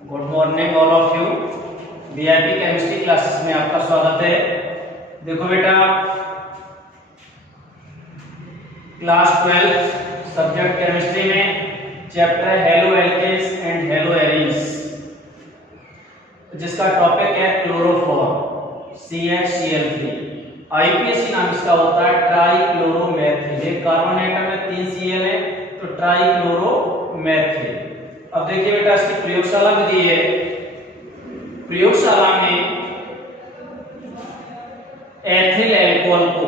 Good morning all of you. VIP chemistry classes में आपका स्वागत है। देखो बेटा, क्लास 12 सब्जेक्ट केमिस्ट्री में chapter haloalkanes and haloarenes, जिसका टॉपिक है क्लोरोफॉर्म CH-Cl3। आईपीएसी नाम इसका होता है ट्राइक्लोरोमेथिल। एक कार्बन एटम में 3 Cl है तो ट्राइक्लोरोमेथिल। अब देखिए बेटा, इसकी प्रयोगशाला में दी है। प्रयोगशाला में एथिल अल्कोहल को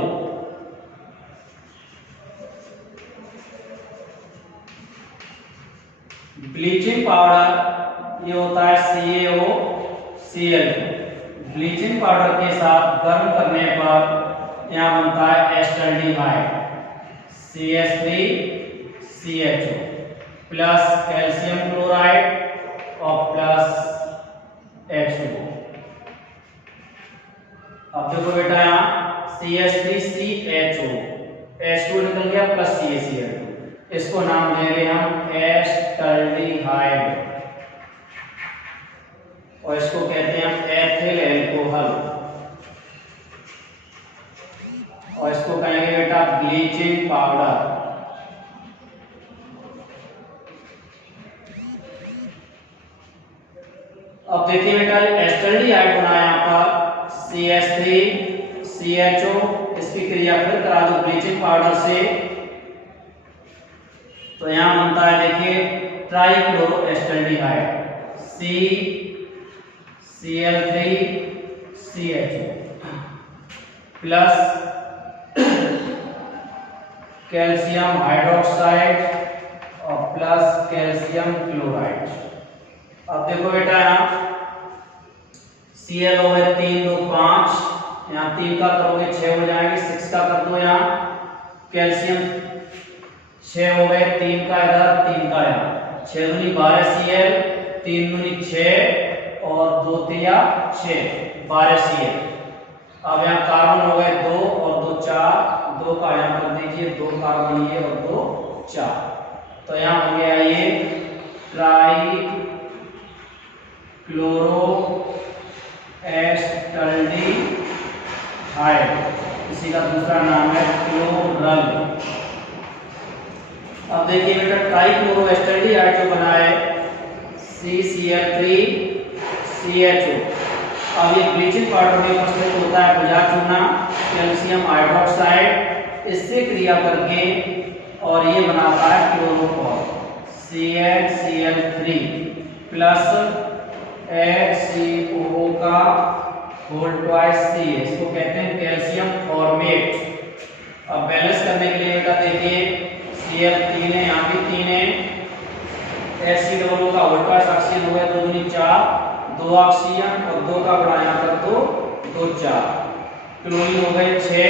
ब्लीचिंग पाउडर, ये होता है CaOCl, ब्लीचिंग पाउडर के साथ गर्म करने पर यहां बनता है acetaldehyde CH3CHO plus calcium chloride और प्लस H2O। अब देखो बेटा, यहाँ CH3CHO, H2 निकल गया प्लस CaCl2, इसको नाम दे रहे हम एस्टल्डिहाइड और इसको कहते हैं एथिल अल्कोहल और इसको कहेंगे बेटा ब्लीचिंग पाउडर। अब देखिए बेटा, एस्टल्डिहाइड बना यहाँ पर CH3CHO, इसकी क्रिया फिर करा दो ब्लीचिंग पाउडर से तो यहां बनता है देखिए trichloro acetaldehyde CCl3CHO plus calcium hydroxide और प्लस कैल्शियम क्लोराइड। अब देखो बेटा, यहाँ Cl हो गए 3 2 5, यहाँ 3 का करोगे 6 हो जाएंगे, 6 का कर दो, यहाँ कैल्शियम 6 हो गए, 3 का इधर 3 का यहाँ, 6 दूनी 12 Cl, 3 दूनी 6 और 2 तिया 6, 12 Cl। अब यहाँ कार्बन हो गए 2 और 2 4, 2 का यहाँ कर दीजिए, 2 कार्बन ये और 2 4, तो यहाँ हो गया ये ट्राई क्लोरो एस्टल्डिहाइड, इसी का दूसरा नाम है क्लोरल। अब देखिए बेटा, ट्राइक्लोरो एस्टल्डिहाइड जो बना है CCl3CHO, अब ये ब्लीचिंग पाउडर में उपस्थित होता है बुझा चूना कैल्शियम हाइड्रोक्साइड, इससे क्रिया करके और ये बनाता है क्लोरोफॉर्म CHCl3 प्लस HCOO का होल ट्वाइस C, इसको कहते हैं कैल्शियम फॉर्मेट। अब बैलेंस करने के लिए बेटा देखिए, Cl 3 है, यहाँ भी 3 है, HCOO का होल ट्वाइस ऑक्सीजन हो गया 2 दूनी 4, 2 ऑक्सीजन और 2 का बड़ा यहाँ कर दो 2 4, क्लोरीन हो गए 6,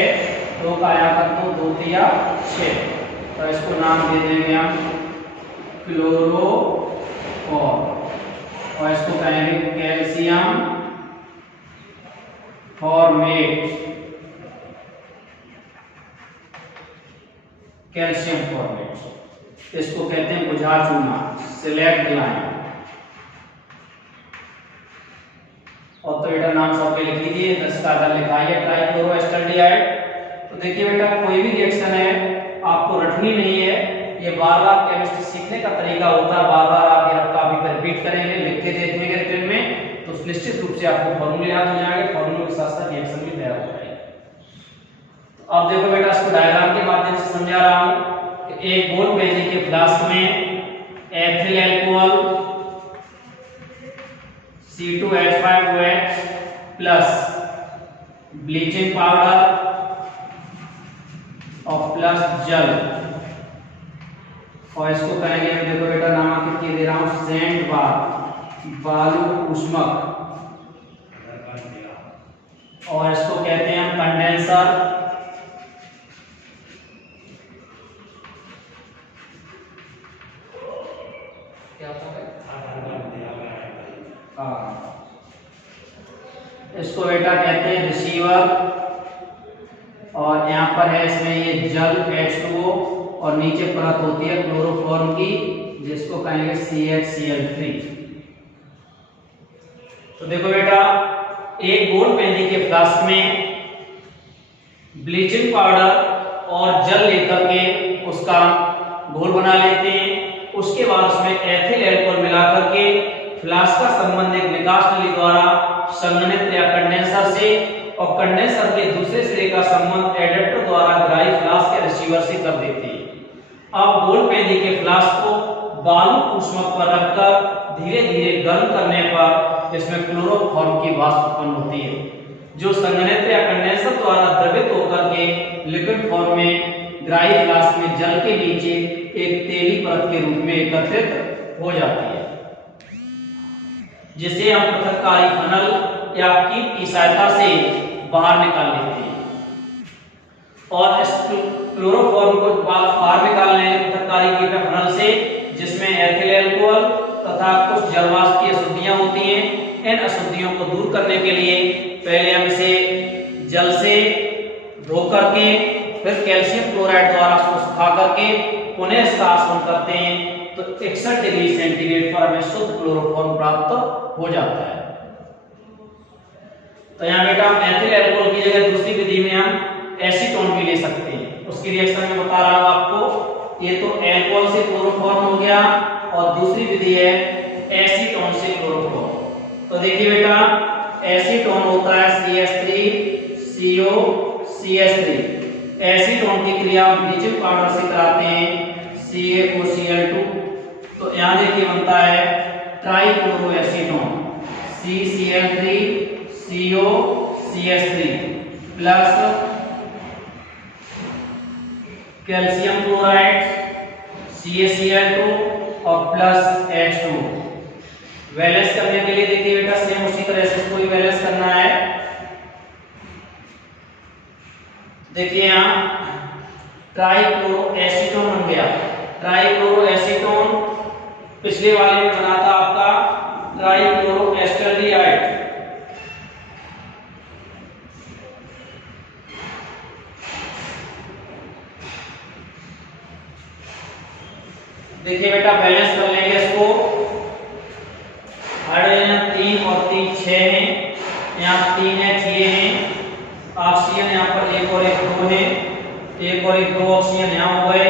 2 का यहाँ कर दो 2 तिया 6, तो इसको नाम दे देंगे हम क्लोरोफॉर्म और इसको कहेंगे कैल्शियम फॉर्मेट, कैल्शियम फॉर्मेट, इसको कहते हैं बुझा चूना सिलेक्ट लाइन। और तो बेटा नाम सबके लिख लीजिए, 10 का अगर लिखाइए ट्राइक्लोरो एस्टल्डिहाइड। तो देखिए बेटा, कोई भी रिएक्शन है आपको रटनी नहीं है, ये बार बार केमिस्ट्री सीखने का तरीका होता है, बार बार आप ये काफी रिपीट करेंगे, लिख के देखेंगे रिटन में, तो निश्चित रूप से आपको फॉर्मूले याद हो जाएंगे, फॉर्मूले के साथ साथ रिएक्शन भी तैयार हो जाएगी। तो अब देखो बेटा, इसको डायग्राम के माध्यम से समझा रहा हूं कि एक गोल पेजी के फ्लास्क में ethyl alcohol C2H5OH plus bleaching powder और प्लस जल, और इसको कहेंगे, देखो बेटा नामांकित किए दे रहा हूं सैंड बाथ, बालू ऊष्मक, और इसको कहते हैं हम कंडेंसर, इसको बेटा कहते हैं रिसीवर, और यहाँ पर है इसमें ये जल H2O और नीचे परत होती है क्लोरोफॉर्म की, जिसको कहेंगे CHCl3। तो देखो बेटा, एक गोल पेंदी के फ्लास्क में ब्लीचिंग पाउडर और जल लेकर के उसका घोल बना लेते हैं। उसके बाद उसमें एथिल अल्कोहल मिलाकर के फ्लास्क का संबंध एक निकास नली द्वारा संघनित्र या कंडेंसर से और कंडेंसर के दूसरे सिरे का संबंध एडेप्टर द्वारा ग्राही फ्लास्क के रिसीवर से कर देते हैं। अब गोल पेंदी के फ्लास्क को बालू ऊष्मक पर रखकर धीरे धीरे गर्म करने पर इसमें क्लोरोफॉर्म की वाष्प उत्पन्न होती है, जो संघनित्र या कंडेंसर द्वारा द्रवित होकर के लिक्विड फॉर्म में ग्राही फ्लास्क में जल के नीचे एक तेली परत के रूप में एकत्रित हो जाती है, जिसे हम पृथक्कारी फनल या कीप की सहायता से बाहर निकाल लेते हैं। और इस क्लोरोफॉर्म को बाहर निकालने पृथक्कारी कीप फनल से, जिसमें एथिल अल्कोहल तथा कुछ जलवाष्प की अशुद्धियां होती हैं, इन अशुद्धियों को दूर करने के लिए पहले हम इसे जल से धो करके फिर कैल्शियम क्लोराइड द्वारा उसको सुखा करके पुनः इसका आसवन करते हैं, तो 61 डिग्री सेंटीग्रेड पर हमें शुद्ध क्लोरोफॉर्म प्राप्त हो जाता है। तो यहाँ बेटा एथिल अल्कोहल की जगह दूसरी विधि में हम एसीटोन भी ले सकते हैं। उसकी रिएक्शन में बता रहा हूँ आपको। ये तो अल्कोहल से क्लोरोफॉर्म हो गया और दूसरी विधि है एसीटोन से क्लोरोफॉर्म। तो देखिए बेटा, एसीटोन होता है CH3COCH3। एसीटोन की क्रिया ब्लीचिंग पाउडर से कराते हैं CaOCl2। तो यहाँ देखिए बनता है ट्राइक्लोरोएसीटोन CCl3COCH3 plus calcium chloride CaCl2 और प्लस H2। बैलेंस करने के लिए देखिए बेटा सेम उसी तरह से इसको भी बैलेंस करना है। देखिए यहाँ ट्राइक्लोरोएसीटोन बन गया। ट्राइक्लोरोएसीटोन पिछले वाले में बना था आपका ट्राइक्लोरोएस्टल्डिहाइड। देखिए बेटा बैलेंस कर लेंगे इसको। हाइड्रोजन 3 और 3 6 है, यहाँ 3 है 6 है। ऑक्सीजन यहाँ पर 1 और 1 2 है, 1 और 1 2 ऑक्सीजन यहाँ हो गए।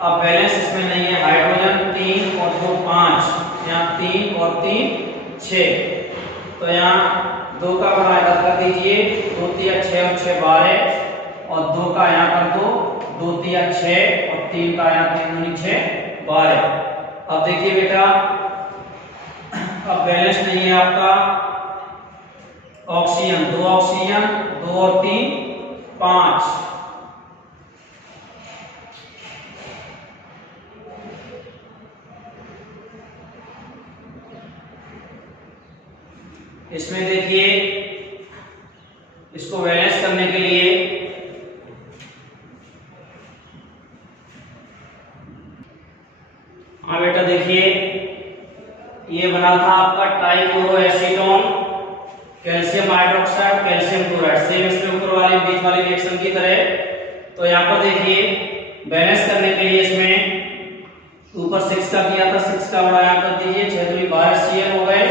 अब बैलेंस इसमें नहीं है, हाइड्रोजन 3 और 2 5, यहाँ 3 और 3 6। तो यहाँ 2 का बड़ा इधर कर दीजिए, 2 3 6 और 6 12 और 2 का यहाँ कर दो, 2 3 6 और 3 का यहाँ 3 दूनी 6 12। अब देखिए बेटा, अब बैलेंस नहीं है आपका ऑक्सीजन, 2 ऑक्सीजन 2 और 3 5। इसमें देखिए इसको बैलेंस करने के लिए हाँ बेटा देखिए ये बना था आपका trichloroacetone, calcium hydroxide, calcium chloride, same इसमें ऊपर वाले बीच वाले रिएक्शन की तरह। तो यहाँ पर देखिए बैलेंस करने के लिए इसमें ऊपर 6 का किया था, 6 का बड़ा यहाँ कर दीजिए, 6 दूनी 12 Cl हो गए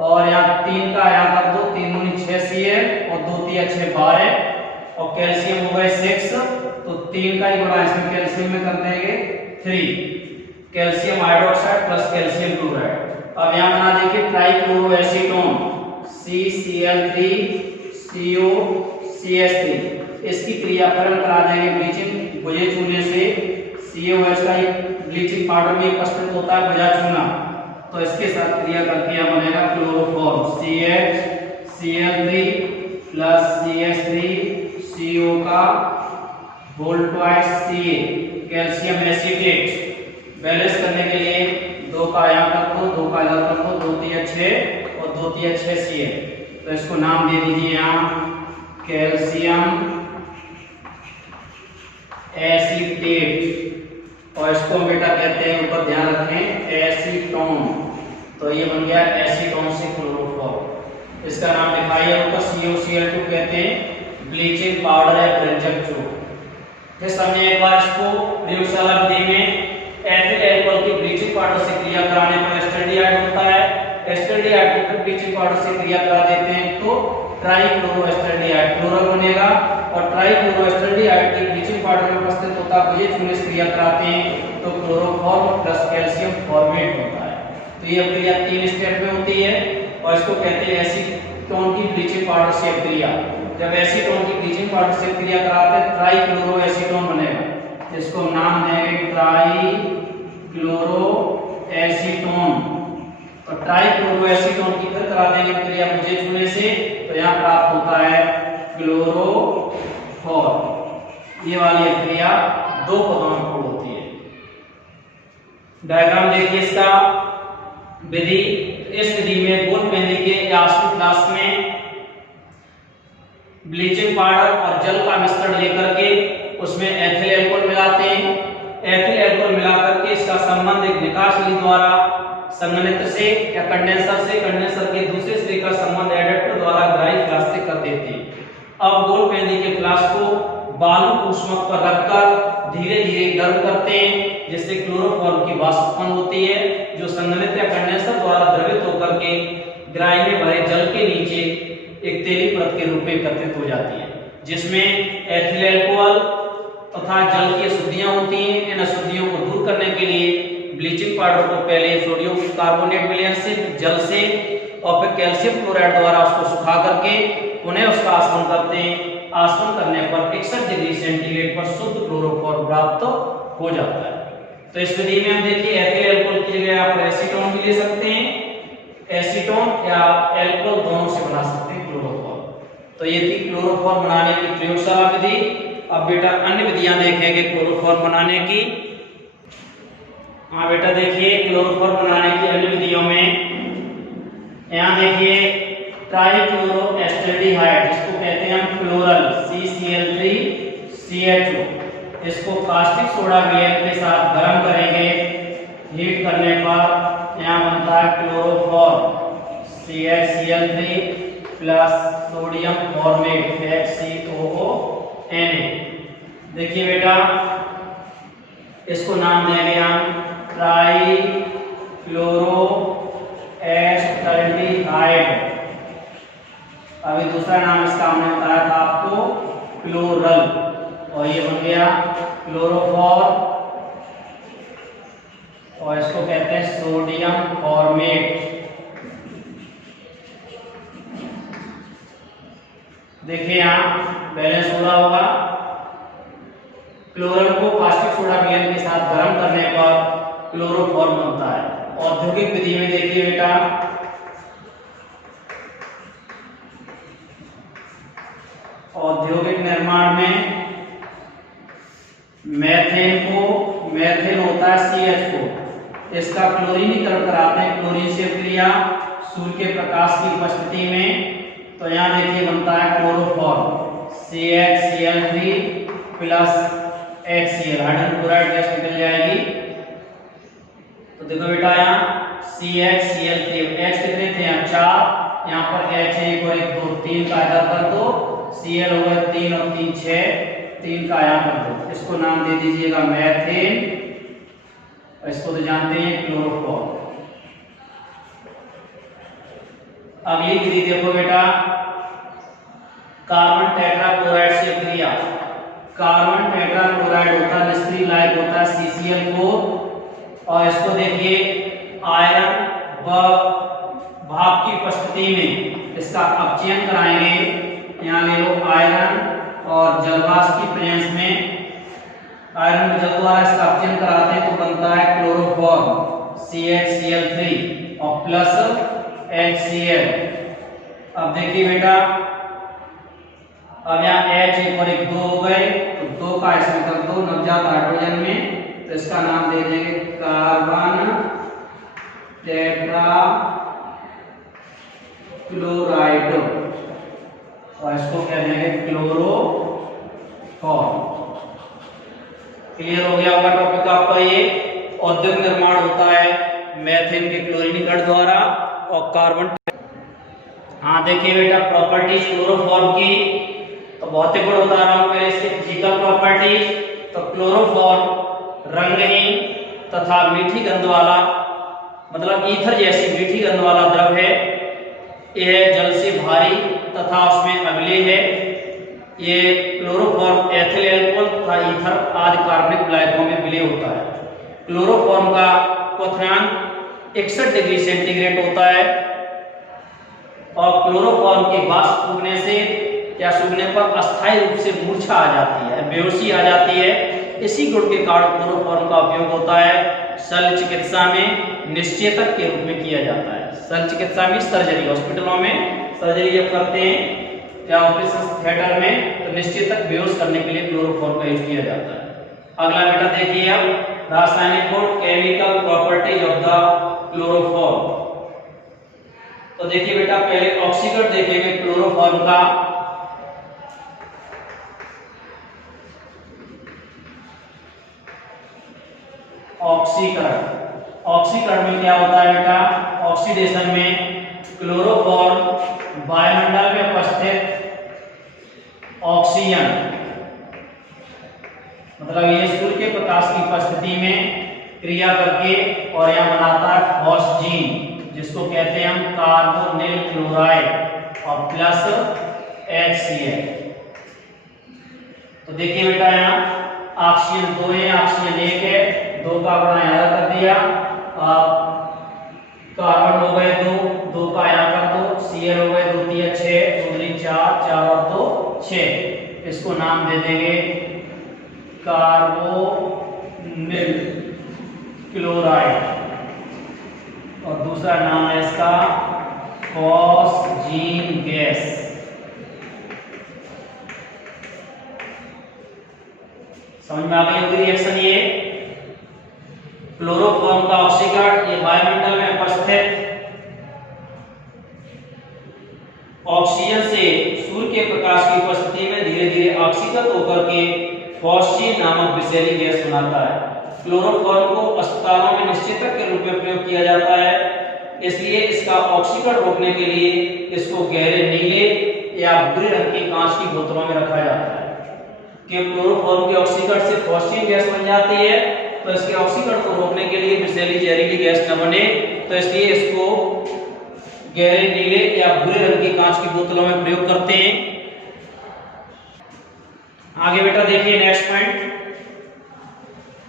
और यहाँ 3 का यहाँ कर दो, 3 दूनी 6 Cl और 2 3 6 12 और कैल्शियम हो गए 6। तो 3 का ही बड़ा इसमें कैल्शियम में कर देंगे 3, calcium hydroxide plus calcium chloride. अब यहाँ बना देखिए ट्राइक्लोरोएसीटोन CCl3COCH3। इसकी क्रियाकरण करा देंगे ब्लीचिंग भुजा चूने से। CaOH का ब्लीचिंग पाउडर में उपस्थित होता है भुजा चूना, तो इसके साथ क्रिया करके यहाँ बनेगा क्लोरोफॉर्म CHCl3 प्लस CH3CO का whole twice Ca, calcium acetate. Balance करने के लिए 2 का यहाँ कर दो, 2 का इधर कर दो, 2 3 6 और 2 3 6 Cl। तो इसको नाम दे दीजिए यहाँ कैल्शियम एसीटेट और इसको बेटा कहते हैं, ऊपर ध्यान रखें, एसीटोन। तो ये बन गया एसीटोन से क्लोरोफॉर्म। इसका नाम लिखाइए ऊपर COCl2 कहते हैं ब्लीचिंग पाउडर या व्यंजक चूर्ण। फिर समझिए एक बार इसको प्रयोगशाला विधि में एथिल अल्कोहल की ब्लीचिंग पाउडर से क्रिया कराने पर एस्टल्डिहाइड होता है। एस्टर्डियाइड को फिर ब्लीचिंग पाउडर से क्रिया करा देते हैं तो ट्राइक्लोरोएस्टर्डियाइड क्लोरल बनेगा, और ट्राइक्लोरोएस्टर्डियाइड की ब्लीचिंग पाउडर में उपस्थित होता है ये चूने से क्रिया कराते हैं तो क्लोरोफॉर्म प्लस कैल्शियम फॉर्मेट होता है। तो ये क्रिया 3 स्टेप में होती है और इसको कहते हैं एसीटोन की ब्लीचिंग पाउडर से क्रिया। जब एसीटोन की ब्लीचिंग पाउडर से क्रिया कराते हैं ट्राइक्लोरोएसीटोन बनेगा, जिसको नाम देंगे ट्राइक्लोरोएसीटोन। और ट्राइक्लोरोएसीटोन की फिर करा देंगे क्रिया मुझे चूने से तो यहाँ प्राप्त होता है क्लोरोफॉर्म। ये वाली क्रिया 2 पदों में पूर्ण होती है। डायग्राम देखिए इसका विधि। इस विधि में गोलमेंदी के यास्टू फ्लास्क में ब्लीचिंग पाउडर और जल का मिश्रण लेकर के उसमें एथिल अल्कोहल मिलाते हैं। एथिल अल्कोहल मिलाकर के इसका संबंध एक निकास नली द्वारा संघनित्र से या कंडेंसर से, कंडेंसर के दूसरे सिरे का संबंध एडेप्टर द्वारा ग्राही फ्लास्क से कर देते हैं। अब गोलमेंदी के फ्लास्क को बालू ऊष्मक पर रखकर धीरे धीरे गर्म करते हैं, जिससे क्लोरोफॉर्म की वाष्प उत्पन्न होती है जो संघनित्र या कंडेंसर द्वारा द्रवित होकर के ग्राही में भरे जल के नीचे एक तेली परत के रूप में एकत्रित हो जाती है, जिसमें एथिल अल्कोहल तथा जल की अशुद्धियां होती हैं। इन अशुद्धियों को दूर करने के लिए ब्लीचिंग पाउडर को पहले सोडियम कार्बोनेट विलयन से, जल से और फिर कैल्शियम क्लोराइड द्वारा उसको सुखा करके उन्हें उसका आसवन करते हैं। आसवन करने पर 61 डिग्री सेंटीग्रेड पर शुद्ध क्लोरोफॉर्म प्राप्त हो जाता है। तो इस विधि में हम देखिए एथिल अल्कोहल की जगह आप एसीटोन भी ले सकते हैं, एसीटोन या अल्कोहल दोनों से बना सकते हैं क्लोरोफॉर्म। तो ये थी क्लोरोफॉर्म बनाने की प्रयोगशाला विधि। अब बेटा अन्य विधियां देखेंगे क्लोरोफॉर्म बनाने की। हाँ बेटा देखिए क्लोरोफॉर्म बनाने की अन्य विधियों में यहाँ देखिए ट्राइक्लोरोएस्टर्डिहाइड, इसको कहते हैं हम क्लोरल CCl3CHO, इसको कास्टिक सोडा विलयन के साथ गर्म करेंगे। हीट करने पर यहाँ बनता है chloroform CHCl3 plus sodium format HCOONA। देखिए बेटा इसको नाम देंगे हम ट्राइक्लोरोएस्टर्डिहाइड। अभी दूसरा नाम इसका हमने बताया था आपको क्लोरल, और ये बन गया क्लोरोफॉर्म और इसको कहते हैं सोडियम फॉर्मेट। देखिए यहाँ बैलेंस हो रहा होगा। क्लोरल को कास्टिक सोडा विलयन के साथ गर्म करने पर क्लोरोफॉर्म बनता है। औद्योगिक विधि में देखिए बेटा औद्योगिक निर्माण में मैथेन होता है CH इसका क्लोरीनीकरण कराते हैं क्लोरीन से क्रिया सूर्य के प्रकाश की उपस्थिति में। तो यहाँ देखिए बनता है chloroform CHCl3 plus HCl, hydrogen chloride gas निकल जाएगी। तो देखो बेटा यहाँ CHCl3, H कितने थे यहाँ 4, यहाँ पर H है 1 और 1 2, 3 का आधा कर दो, Cl हो गया 3 और 3 6, 3 का आया कर दो। इसको नाम दे दीजिएगा मैथेन, इसको तो जानते हैं क्लोरोफॉर्म। अगली विधि देखो बेटा कार्बन टेट्राक्लोराइड से क्रिया। कार्बन टेट्राक्लोराइड होता है निष्क्रिय लायक होता है CCl4 और इसको देखिए आयरन व भाप की उपस्थिति में इसका अपचयन कराएंगे। यहाँ ले लो आयरन और जलवाष्प की प्रेजेंस में आयरन जल द्वारा इसका अपचयन कराते हैं तो बनता है क्लोरोफॉर्म CHCl3 और प्लस HCl। अब देखिए बेटा अब यहाँ H 1 और 1 2 हो गए तो 2 का इसमें कर दो नवजात हाइड्रोजन में, तो इसका नाम दे देंगे कार्बन टेट्रा क्लोराइड और इसको कह देंगे क्लोरोफॉर्म। क्लियर हो गया होगा टॉपिक आपका। ये औद्योगिक निर्माण होता है मैथेन के क्लोरीनीकरण द्वारा और कार्बन। हाँ देखिए बेटा प्रॉपर्टीज क्लोरोफॉर्म की, तो भौतिक गुण बता रहा हूं पहले इसके फिजिकल प्रॉपर्टीज। तो क्लोरोफॉर्म रंगहीन तथा मीठी गंध वाला मतलब ईथर जैसी मीठी गंध वाला द्रव है। यह जल से भारी तथा उसमें अम्लीय है। ये क्लोरोफॉर्म एथिल अल्कोहल तथा ईथर आदि कार्बनिक विलायकों में विलय होता है। क्लोरोफॉर्म का क्वथनांक 61 डिग्री सेंटीग्रेड होता है और क्लोरोफॉर्म के वाष्प सूखने से या सूखने पर अस्थायी रूप से मूर्छा आ जाती है, बेहोशी आ जाती है। इसी गुण के कारण क्लोरोफॉर्म का उपयोग होता है शल्य चिकित्सा में निश्चेतक के रूप में किया जाता है। शल्य चिकित्सा में सर्जरी, हॉस्पिटलों में सर्जरी जब करते हैं या ऑपरेशन थिएटर में तो निश्चेतक बेहोश करने के लिए क्लोरोफॉर्म का यूज किया जाता है। अगला बेटा देखिए अब रासायनिक गुण, chemical properties of the chloroform. तो देखिए बेटा पहले ऑक्सीकरण देखेंगे क्लोरोफॉर्म का। ऑक्सीकरण में क्या होता है बेटा? ऑक्सीडेशन में क्लोरोफॉर्म वायुमंडल में उपस्थित ऑक्सीजन, मतलब ये सूर्य के प्रकाश की उपस्थिति में क्रिया करके और यह बनाता है फॉस्जीन, जिसको कहते हैं हम कार्बोनिल क्लोराइड और प्लस HCl। तो देखिए बेटा यहाँ ऑक्सीजन 2 है, ऑक्सीजन 1 है, 2 का गुणा यहाँ कर दिया, कार्बन हो गए 2 का यहाँ कर दो, Cl हो गए 2 3 6, 2 3 4, 4 और 2 6। इसको नाम दे देंगे कार्बोनिल क्लोराइड और दूसरा नाम है इसका फॉस्जीन गैस। समझ में आ गई होगी रिएक्शन। ये क्लोरोफॉर्म का ऑक्सीकरण, ये वायुमंडल में उपस्थित ऑक्सीजन से सूर्य के प्रकाश की उपस्थिति में धीरे धीरे ऑक्सीकृत होकर के फॉस्जीन नामक विषैली गैस बनाता है। क्लोरोफॉर्म को अस्पतालों में निश्चेतक के रूप में प्रयोग किया जाता है, इसलिए इसका ऑक्सीकरण रोकने के लिए इसको गहरे नीले या भूरे रंग की कांच की बोतलों में रखा जाता है। कि क्लोरोफॉर्म के ऑक्सीकरण से फॉस्जीन गैस बन जाती है, तो इसके ऑक्सीकरण को रोकने के लिए विषैली जहरीली गैस न बने, तो इसलिए इसको गहरे नीले या भूरे रंग की कांच की बोतलों में प्रयोग करते हैं। आगे बेटा देखिए नेक्स्ट पॉइंट।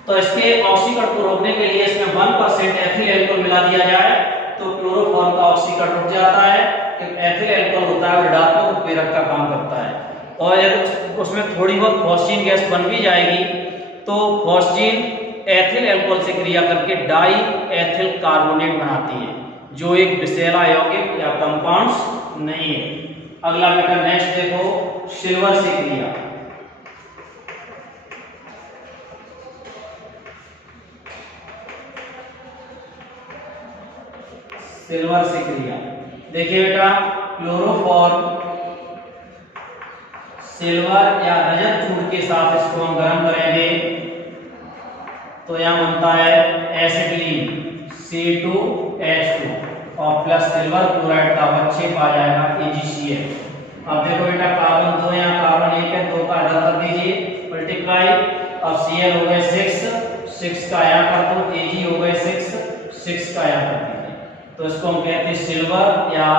तो इसके ऑक्सीकरण को रोकने के लिए इसमें 1% एथिल अल्कोहल मिला दिया जाए तो क्लोरोफॉर्म का ऑक्सीकरण रुक जाता है। एथिल अल्कोहल होता है ऋणात्मक उत्प्रेरक का काम करता है, और यदि उसमें थोड़ी बहुत फॉस्जीन गैस बन भी जाएगी तो फॉस्जीन एथिल अल्कोहल से क्रिया करके डाई एथिल कार्बोनेट बनाती है, जो एक विषैला यौगिक या कंपाउंड्स नहीं है। अगला बेटा नेक्स्ट देखो, सिल्वर से क्रिया। सिल्वर से क्रिया देखिए बेटा, क्लोरोफॉर्म सिल्वर या रजत चूर्ण के साथ इसको हम गर्म करेंगे तो यहां बनता है एसिटिलीन C2H2 और प्लस सिल्वर क्लोराइड का अवक्षेप आ जाएगा AgCl। अब देखो बेटा कार्बन 2 यहाँ कार्बन 1 है, 2 का अदा कर दीजिए मल्टीप्लाई, अब Cl हो गए 6 का यहाँ कर दो, Ag हो गए 6 का यहाँ कर दीजिए, तो इसको हम कहते हैं सिल्वर या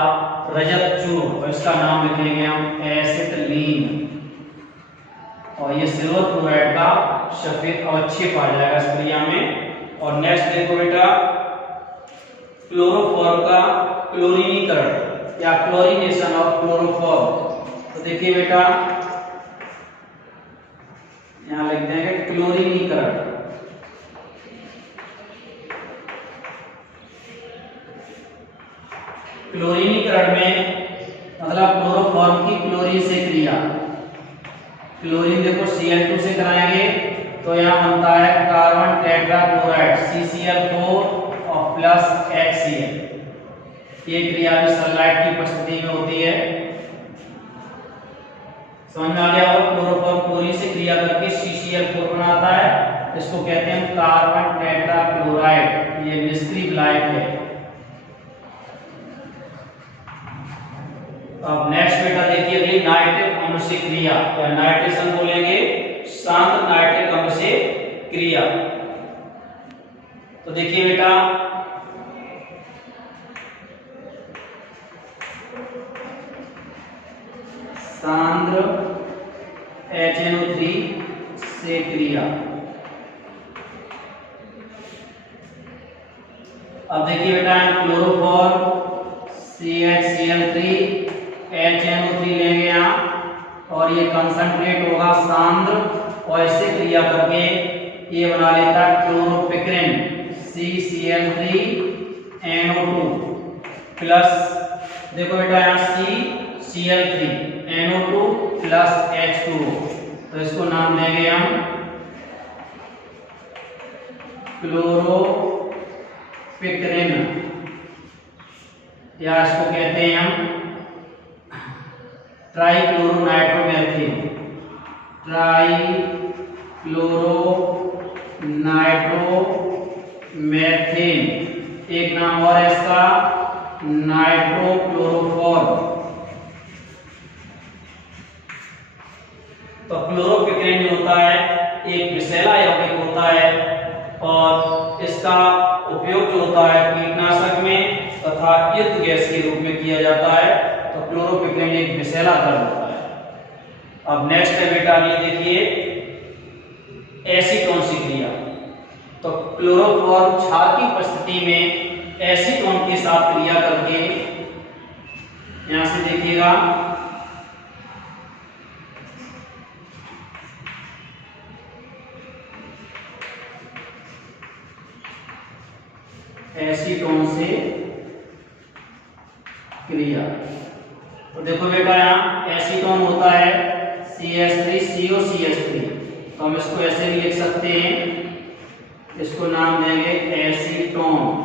रजत चूर्ण, और इसका नाम लिखेंगे हम एसिटिलीन, और ये सिल्वर क्लोराइड का सफेद अवक्षेप आ जाएगा इस क्रिया में। और नेक्स्ट देखो बेटा, क्लोरोफॉर्म का क्लोरीनीकरण या क्लोरीनेशन ऑफ क्लोरोफॉर्म। तो देखिए बेटा यहां लिख देंगे क्लोरीनीकरण। क्लोरीनीकरण में मतलब क्लोरोफॉर्म की क्लोरीन से क्रिया, क्लोरीन देखो Cl2 से कराएंगे तो यहाँ बनता है कार्बन टेट्रा क्लोराइड CCl4 और प्लस HCl। ये क्रिया भी सनलाइट की उपस्थिति में होती है। समझ में आ गया? और क्लोरोफॉर्म क्लोरीन से क्रिया करके CCl4 बनाता है, इसको कहते हैं कार्बन टेट्रा क्लोराइड। ये निष्क्रिय विलायक है। अब नेक्स्ट बेटा देखिए अगली नाइट्रिक अम्ल से क्रिया या नाइट्रेशन बोलेंगे, शांत नाइट्रिक अम्ल से क्रिया। तो देखिए बेटा सांद्र HNO3 से क्रिया। अब देखिए बेटा, क्लोरोफॉर्म CHCl3 HNO3 लेंगे यहाँ और ये कंसंट्रेट होगा सांद्र, और इससे क्रिया करके ये बना लेता है क्लोरोपिक्रिन CCl3 NO2 प्लस, देखो बेटा यहाँ CCl3 NO2 प्लस H2O, तो इसको नाम देंगे हम क्लोरोपिक्रिन, या इसको कहते हैं हम ट्राइक्लोरोनाइट्रोमेथिन, ट्राइक्लोरोनाइट्रोमेथिन। एक नाम और है इसका नाइट्रोक्लोरोफॉर्म। तो क्लोरोपिक्रिन जो होता है एक विषैला यौगिक होता है, और इसका उपयोग जो होता है कीटनाशक में तथा ईर्द गैस के रूप में किया जाता है। तो क्लोरोपिक्रिन एक विषैला द्रव होता है। अब नेक्स्ट है बेटा, ये देखिए एसीटोन से क्रिया। तो क्लोरोफॉर्म क्षार की उपस्थिति में एसीटोन के साथ क्रिया करके, यहां से देखिएगा एसीटोन से क्रिया। तो देखो बेटा, यहाँ एसीटोन होता है CH3COCH3, तो हम इसको ऐसे भी लिख सकते हैं, इसको नाम देंगे एसीटोन,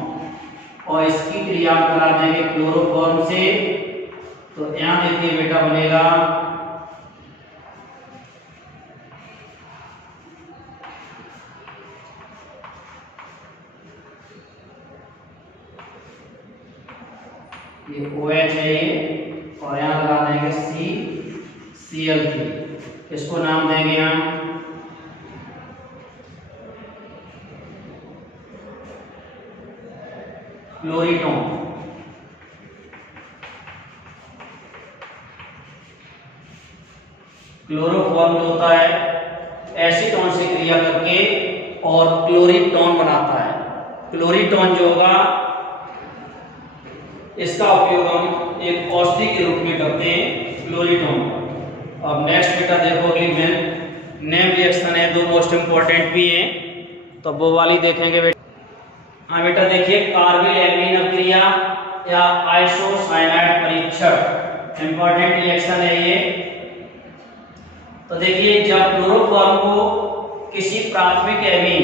और इसकी क्रिया करा देंगे क्लोरोफॉर्म से। तो यहाँ देखिए बेटा बनेगा ये OH है ये, और यहाँ लगा देंगे CCl3, इसको नाम देंगे हम क्लोरीटोन। क्लोरोफॉर्म जो होता है एसीटोन से क्रिया करके और क्लोरीटोन बनाता है। क्लोरीटोन जो होगा इसका उपयोग हम एक औषधि के रूप में करते हैं, क्लोरीटोन। अब नेक्स्ट बेटा देखो, अगली नेम रिएक्शन है, दो मोस्ट इंपॉर्टेंट भी हैं, तो वो वाली देखेंगे बेटा। हाँ बेटा देखिए, कार्बिल एमीन अभिक्रिया या आइसोसाइनाइड परीक्षण, इंपॉर्टेंट रिएक्शन है ये। तो देखिए, जब क्लोरोफॉर्म को किसी प्राथमिक एमीन,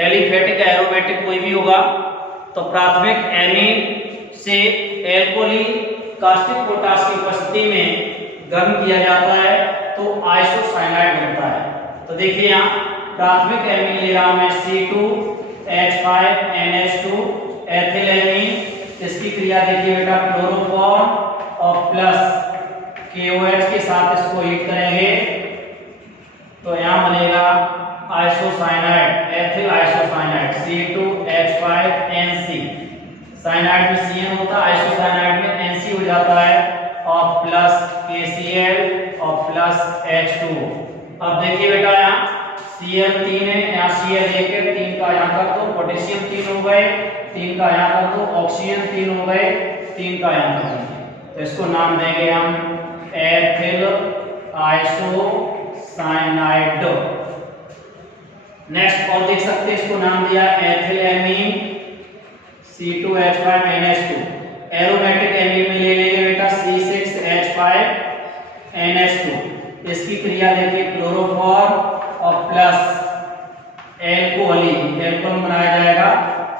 एलिफेटिक एरोमेटिक कोई भी होगा, तो प्राथमिक एमीन से एल्कोहली कास्टिक पोटाश की उपस्थिति में गर्म किया जाता है तो आइसोसाइनाइड बनता है। तो देखिए यहाँ प्राथमिक एमीन ले रहा हूं मैं C2H5NH2 एथिल एमीन, इसकी क्रिया देखिए बेटा क्लोरोफॉर्म और प्लस KOH के साथ इसको हीट करेंगे, तो यहाँ बनेगा isocyanide, ethyl isocyanide C2H5NC। Cyanide में CN होता है, आइसोसाइनाइड में NC हो जाता है, और प्लस KCl और प्लस H2O। अब देखिए बेटा यहाँ Cl 3 है, यहाँ Cl 1 है, 3 का यहाँ कर दो, पोटेशियम 3 हो गए, 3 का यहाँ कर दो, ऑक्सीजन 3 हो गए, 3 का यहाँ कर दो, तो इसको नाम देंगे हम एथिल आइसोसाइनाइड। नेक्स्ट और देख सकते हैं, इसको नाम दिया ethyl amine C2H5NH2। Aromatic amine में ले लेंगे बेटा C6H5NH2, इसकी क्रिया देखिए क्लोरोफॉर्म और प्लस एल्कोहली, एल्कोहल बनाया जाएगा,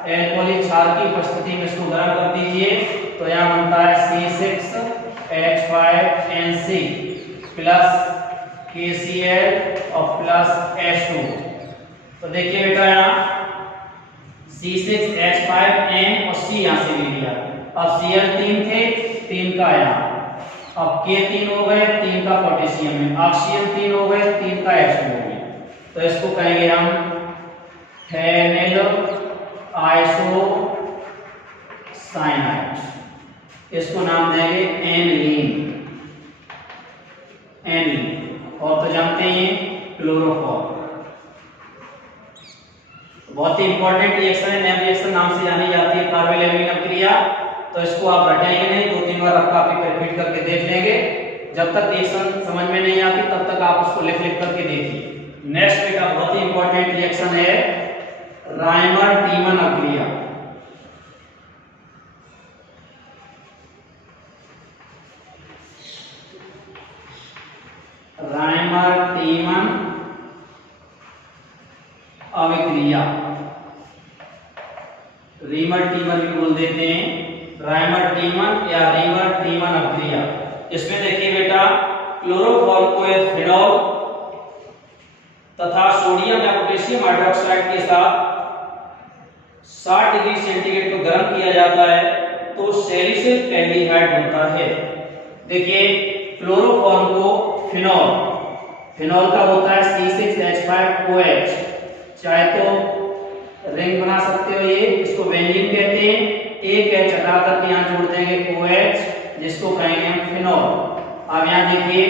एल्कोहली क्षार की उपस्थिति में इसको गर्म कर दीजिए, तो यहाँ बनता है C6H5NC प्लस KCl और प्लस H2। तो देखिए बेटा यहाँ C6H5N और C यहाँ से ले लिया, अब Cl 3 थे, 3 का यहाँ, अब K 3 हो गए, 3 का पोटेशियम है, ऑक्सीजन 3 हो गए, 3 का H2 हो गया, तो इसको कहेंगे हम फेनिल आइसोसाइनाइड। इसको नाम देंगे एनिलीन। एनिलीन और तो जानते हैं क्लोरोफॉर्म, बहुत ही इंपॉर्टेंट रिएक्शन है। नेम रिएक्शन नाम से जानी जाती है कार्बोनिल एल्यूमिनियम क्रिया। तो इसको आप रटेंगे नहीं, 2-3 बार आप कॉपी पर रिपीट करके देख लेंगे। जब तक रिएक्शन समझ में नहीं आती तब तक आप उसको लिख करके देखिए। नेक्स्ट बेटा बहुत ही इंपॉर्टेंट रिएक्शन है रायमर-टीमन अभिक्रिया। रायमर-टीमन अभिक्रिया, रीमर-टीमन भी बोल देते हैं, रायमर-टीमन या रीमर-टीमन अभिक्रिया। इसमें देखिए बेटा क्लोरोफॉर्म को फिनॉल तथा सोडियम या पोटेशियम हाइड्रोक्साइड के साथ 60 डिग्री सेंटीग्रेड को गर्म किया जाता है तो सैलिसिल एल्डिहाइड बनता है। देखिए क्लोरोफॉर्म को फिनॉल का होता है C6H5OH, चाहे तो रिंग बना सकते हो, ये इसको बेंजीन कहते हैं। एक H हटा करके यहाँ जोड़ देंगे OH, जिसको कहेंगे हम फिनॉल। अब यहाँ देखिए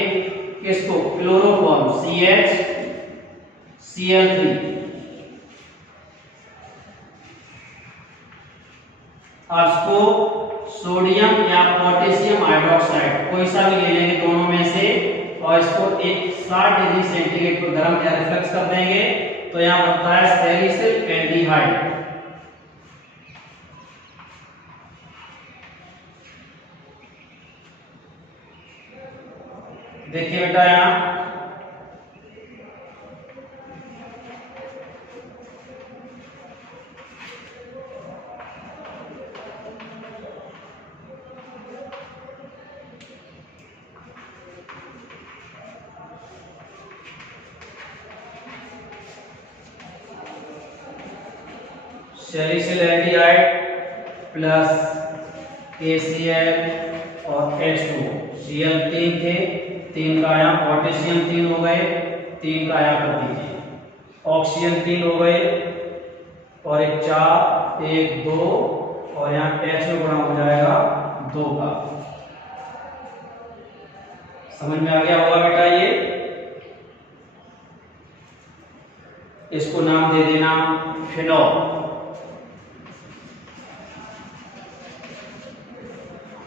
किसको, क्लोरोफॉर्म CHCl3, अब इसको सोडियम या पोटेशियम हाइड्रोक्साइड कोई सा भी ले लेंगे दोनों में से, और इसको 60 डिग्री सेंटीग्रेड को गर्म या रिफ्लेक्स कर देंगे तो यहाँ बनता है सैलिसिल एल्डिहाइड। देखिए बेटा यहाँ सैलिसिल एल्डिहाइड प्लस KCl और H2, Cl3 थे, 3 का आया, पोटेशियम 3 हो गए, 3 का आया कर दीजिए, ऑक्सीजन 3 हो गए और 1 4 1 2 और यहाँ H में गुणा हो जाएगा 2 का। समझ में आ गया होगा बेटा। ये इसको नाम दे देना फिनॉल।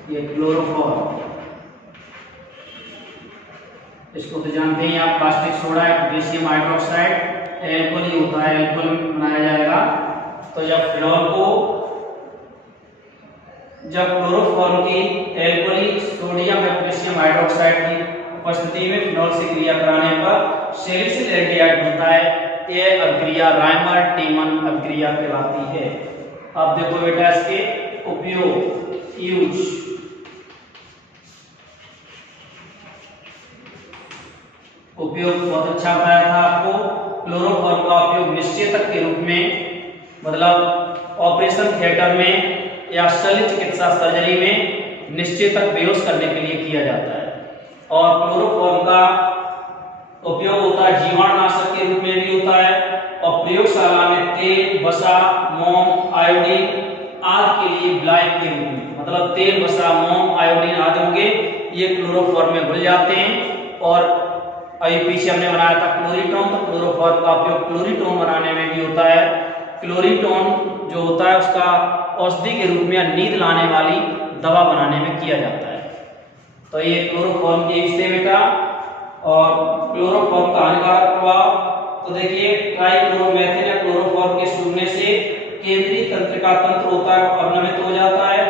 ये क्लोरोफॉर्म, इसको तो जानते हैं आप, प्लास्टिक सोडा है, पोटेशियम हाइड्रोक्साइड, एल्कोहल ही होता है, एल्कोहल बनाया जाएगा। तो जब फिनॉल को, जब क्लोरोफॉर्म की एल्कोहल सोडियम या पोटेशियम हाइड्रोक्साइड की उपस्थिति में फिनॉल से क्रिया कराने पर सैलिसिल एल्डिहाइड बनता है। यह अभिक्रिया रायमर-टीमन अभिक्रिया कहलाती है। अब देखो बेटा इसके उपयोग, यूज। उपयोग बहुत अच्छा बताया था आपको। क्लोरोफॉर्म का उपयोग निश्चेतक के रूप में, मतलब ऑपरेशन थिएटर में या शल्य चिकित्सा सर्जरी में निश्चेतक बेहोश करने के लिए किया जाता है। और क्लोरोफॉर्म का उपयोग होता है जीवाणुनाशक के रूप में भी होता है, और प्रयोगशाला में तेल, वसा, मोम, आयोडीन आदि के लिए ब्लाइक के रूप में, मतलब तेल, वसा, मोम, आयोडीन आदि होंगे, ये क्लोरोफॉर्म में घुल जाते हैं। और अभी पीछे हमने बनाया था क्लोरीटोन, तो क्लोरोफॉर्म का उपयोग क्लोरीटोन बनाने में भी होता है। क्लोरीटोन जो होता है उसका औषधि के रूप में या नींद लाने वाली दवा बनाने में किया जाता है। तो ये क्लोरोफॉर्म के हिस्से बेटा। और क्लोरोफॉर्म का हानिकारक प्रभाव, तो देखिए ट्राइक्लोरोमेथिल या क्लोरोफॉर्म के सूखने से केंद्रीय तंत्रिका तंत्र होता है अवनमित हो जाता है।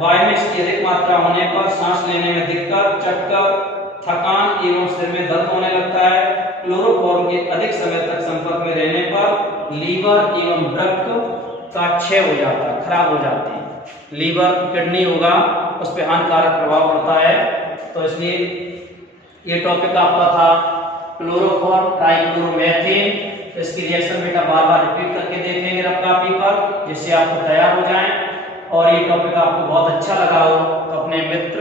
वायु में इसकी अधिक मात्रा होने पर सांस लेने में दिक्कत, चक्कर, थकान एवं सिर में दर्द होने लगता है। क्लोरोफॉर्म के अधिक समय तक संपर्क में रहने पर लीवर एवं वृक्क का क्षय हो जाता है, खराब हो जाते हैं। लीवर, किडनी होगा, उस पर हानिकारक प्रभाव पड़ता है। तो इसलिए ये टॉपिक आपका था क्लोरोफॉर्म ट्राइक्लोरोमेथिल। तो इसकी रिएक्शन बेटा बार बार रिपीट करके देखेंगे रफ कॉपी पर, जिससे आपको तैयार हो जाएं। और ये टॉपिक आपको बहुत अच्छा लगा हो तो अपने मित्र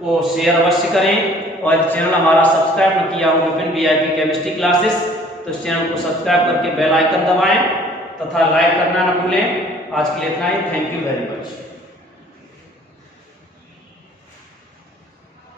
को शेयर अवश्य करें। और यदि चैनल हमारा सब्सक्राइब न किया हो विपिन VIP केमिस्ट्री क्लासेस, तो इस चैनल को सब्सक्राइब करके बेल आइकन दबाएं तथा लाइक करना न भूलें। आज के लिए इतना ही। Thank you very much.